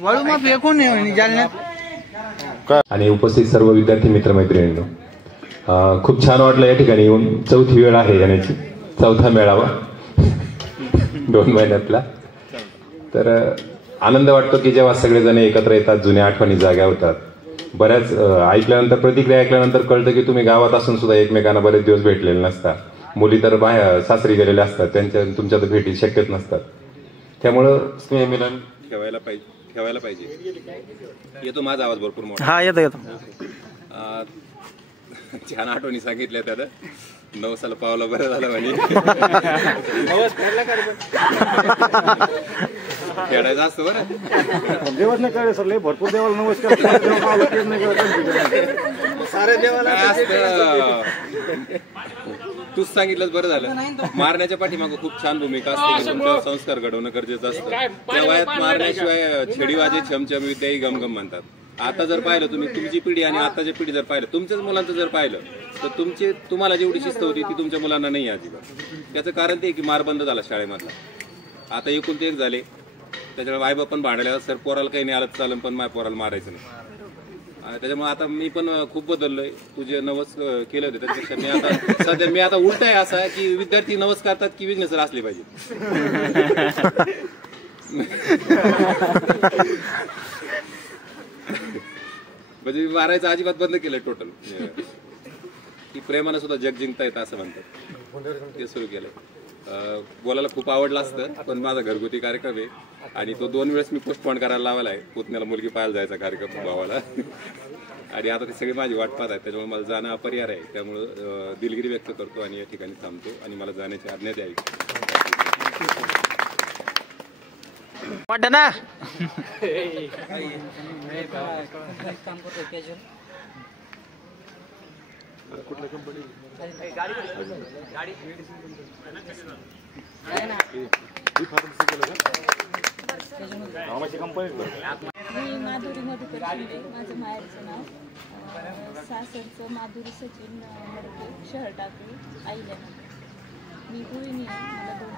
वाळूमा फेकून जालन्यात. आणि उपस्थित सर्व विद्यार्थी मित्रमैत्रिणींनो, खूप छान वाटलं या ठिकाणी येऊन. चौथी वेळ आहे येण्याची, चौथा मेळावा 2 महिन्यातला. तर आनंद वाटतो की जेव्हा सगळेजण एकत्र येतात, जुन्या आठवणी जाग्या होतात. बऱ्याच ऐकल्यानंतर, प्रतिक्रिया ऐकल्यानंतर कळतं की तुम्ही गावात असून सुद्धा एकमेकांना बरेच दिवस भेटलेले नसतात. मुली तर बाहेर सासरी गेलेल्या असतात, तुमच्या तर भेटी शक्यच नसतात. त्यामुळं स्नेहमिलन ठेवायला पाहिजे. येतो माझा आवाज भरपूर मोठा? हा, येतो. छान आठवणी सांगितल्या त्याला. नवसाला पावला बरं झालं म्हणजे खेळायचं असतं बरं. देवाच नाही कळले सर, भरपूर देवाला नमस्कार. तूच सांगितलंच बरं झालं. मारण्याच्या पाठीमागं खूप छान भूमिका असते. तुमच्यावर संस्कार घडवणं गरजेचं असतं. त्या वयात मारण्याशिवाय छेडीवाजे छमछम विद्याही गमगम म्हणतात. आता जर पाहिलं तुम्ही, तुमची पिढी आणि आताची पिढी जर पाहिलं, तुमच्याच मुलांचं जर पाहिलं, तर तुम्हाला जेवढी शिस्त होती ती तुमच्या मुलांना नाही अजिबात. त्याचं कारण ते की मार बंद झाला शाळेमधला. आता एकूण ते एक झाले. त्याच्यामुळे आईबाप पण भांडायला, सर पोराला काही नाही आलं चालन, पण माझ्या पोराला मारायचं नाही. त्याच्यामुळे आता मी पण खूप बदललोय. तुझे नवस केले होते त्याच्यापेक्षा मी आता उलट आहे असा की विद्यार्थी नवस करतात की विघ्नेसर असले पाहिजे. म्हणजे मारायचं अजिबात बंद केलंय टोटल. की प्रेमानं सुद्धा जग जिंकता येतं असं म्हणतात, ते सुरू केलंय. बोलायला खूप आवडलं असतं, पण माझा घरगुती कार्यक्रम आहे आणि तो 2 वेळेस मी पोस्टपोन करायला लावला आहे. पुतण्याला मुलगी पाहायला जायचा कार्यक्रम भावाला. आणि आता ते सगळे माझी वाट पाहत आहेत, त्याच्यामुळे मला जाणं अपरिहार्य आहे. त्यामुळं दिलगिरी व्यक्त करतो आणि या ठिकाणी थांबतो आणि मला जाण्याची आज्ञा द्यावी. ना कुठल्या कंपनी मी माधुरी मधुकर शिंदे, माझं माहेरचं नाव. सासरचं माधुरी सचिन मडके, शहर टाकळी, आईल्यानगर. मी गृहिणी आहे, मला 2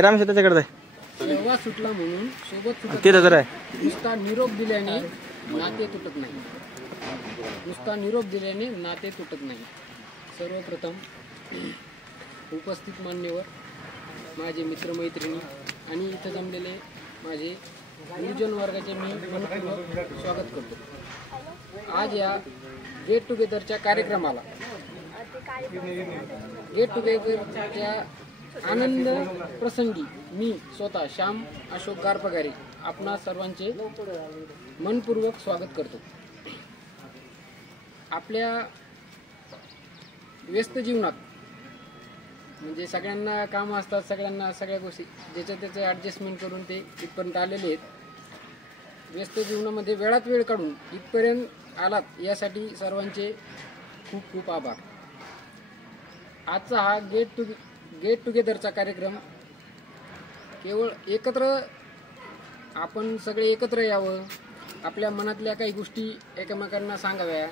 राम त्याच्याकडे तेव्हा सुटला म्हणून सोबत तिथं जर आहे. नुसता निरोप दिल्याने नाते तुटत नाही. नुसता निरोप दिल्याने नाते तुटत नाही. सर्वप्रथम उपस्थित मान्यवर, माझे मित्रमैत्रिणी आणि इथं जमलेले माझे गुरुजन वर्गाचे मी मनपूर्वक स्वागत करतो. आज या गेट टुगेदरच्या कार्यक्रमाला, गेट टुगेदरच्या आनंद प्रसंगी मी स्वतः श्याम अशोक गारपगारे आपणा सर्वांचे मनपूर्वक स्वागत करतो. आपल्या व्यस्त जीवनात म्हणजे सगळ्यांना कामं असतात, सगळ्यांना सगळ्या गोष्टी ज्याच्या त्याचं ॲडजस्टमेंट करून ते इथपर्यंत आलेले आहेत. व्यस्त जीवनामध्ये वेळात वेळ काढून इथपर्यंत आलात यासाठी सर्वांचे खूप खूप आभार. आजचा हा गेट टुगेदरचा कार्यक्रम केवळ आपण सगळे एकत्र यावं, आपल्या मनातल्या काही गोष्टी एकमेकांना सांगाव्या,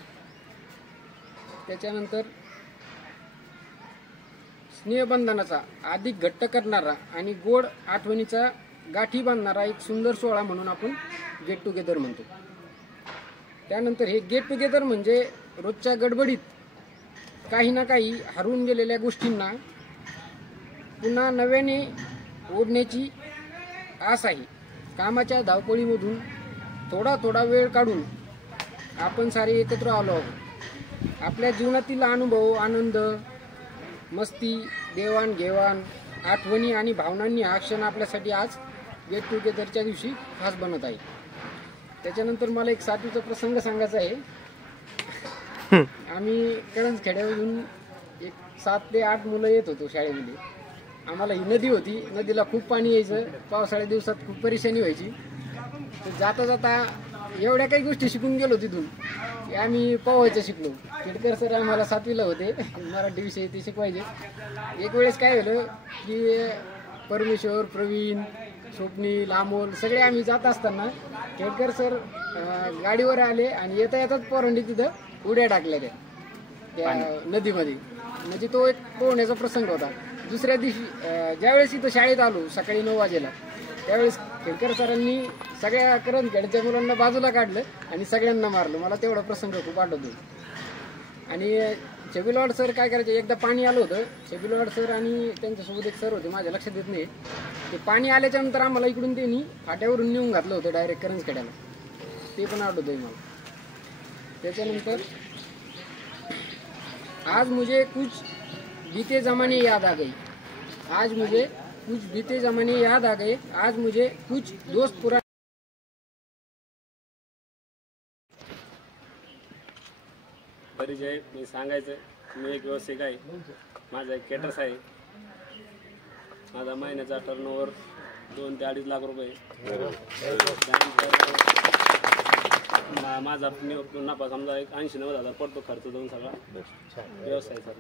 त्याच्यानंतर स्नेहबंधनाचा अधिक घट्ट करणारा आणि गोड आठवणीचा गाठी बांधणारा एक सुंदर सोहळा म्हणून आपण गेट टुगेदर म्हणतो. त्यानंतर हे गेट टुगेदर म्हणजे रोजच्या गडबडीत काही ना काही हरवून गेलेल्या गोष्टींना पुन्हा नव्याने ओढण्याची आस आहे. कामाच्या धावपळीमधून थोडा वेळ काढून आपण सारे एकत्र आलो आहोत. आपल्या जीवनातील अनुभव, आनंद, मस्ती, देवाणघेवाण, आठवणी आणि भावनांनी हा क्षण आपल्यासाठी आज गेट टुगेदरच्या दिवशी खास बनत आहे. त्याच्यानंतर मला एक 7वीचा प्रसंग सांगायचा आहे. आम्ही करंज खेड्यावरून एक 7 ते 8 मुलं येत होतो शाळेमध्ये. आम्हाला ही नदी होती, नदीला खूप पाणी यायचं, पावसाळ्या दिवसात खूप परेशानी व्हायची. तर जाता जाता एवढ्या काही गोष्टी शिकून गेलो तिथून की आम्ही पोहायचं शिकलो. खेडकर सर आम्हाला 7वीला होते, मराठी विषय ते शिकवायचे. एक वेळेस काय झालं की परमेश्वर, प्रवीण, स्वप्नील, अमोल सगळे आम्ही जात असताना खेडकर सर गाडीवर आले आणि येता येतात पोरांनी तिथं उड्या टाकल्या त्या नदीमध्ये. म्हणजे तो एक पोहण्याचा प्रसंग होता. दुसऱ्या दिवशी ज्यावेळेस इथं शाळेत आलो सकाळी 9 वाजेला, त्यावेळेस खेडकर सरांनी सगळ्या करंजखेडच्या मुलांना बाजूला काढलं आणि सगळ्यांना मारलं. मला तेवढा प्रसंग खूप आठवतो. आणि छबिलवाड सर काय करायचे, एकदा पाणी आलं होतं. छबिलवाड सर आणि त्यांच्यासोबत एक सर होते, माझ्या लक्षात येत नाही. ते पाणी आल्याच्या नंतर आम्हाला इकडून त्यांनी फाट्यावरून नेऊन घातलं होतं डायरेक्ट करंजखेड्याला. ते पण आठवतंय मला. त्याच्यानंतर आज मुझे कुछ बीते ज़माने याद आ गई, आज मुझे कुछ बीते ज़माने याद आ गए, आज मुझे कुछ दोस्त पुरा. परिचय मी सांगायचं, मी एक व्यावसायिक आहे. माझा एक केटर्स आहे. माझा महिन्याचा टर्नओव्हर 2 ते 2.5 लाख रुपये. माझा नफा समजा एक 80-90 हजार पडतो खर्च देऊन सगळा व्यवसाय सर.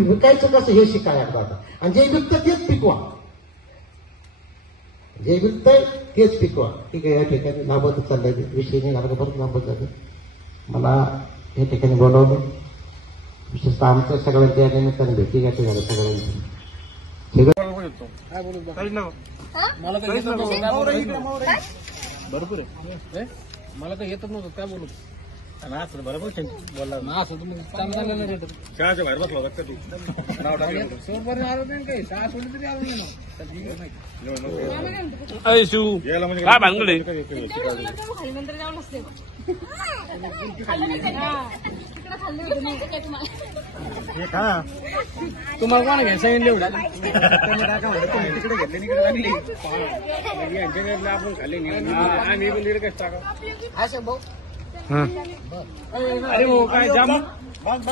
विकायचं कसं हे शिकायला आता. आणि जे विकतं तेच पिकवा, जे विकतंय तेच पिकवा. ठीक आहे, या ठिकाणी लाभत चाललंय विषय नाही झाला का परत लाभत जाते. मला या ठिकाणी बोलावलं, विशेषतः आमच्या सगळ्यांच्या या निमित्ताने भेटी गाठी झाल्या सगळ्यांची. भरपूर आहे. मला तर येतच नव्हतं, काय बोलू बरोबर असं तुम्ही चहाच्या बाहेर बसला होता तू नाव टाकलं काही सहा सोडली तरी आलो नाही. काय भानगडे तुम्हाला कोण घ्या सांगितलं एवढं तिकडे घेतले तिकडे लागली आपण खाल्ले आम्ही पण तिकडे कसं टाका. असं भाऊ अरे हो काय जाम बस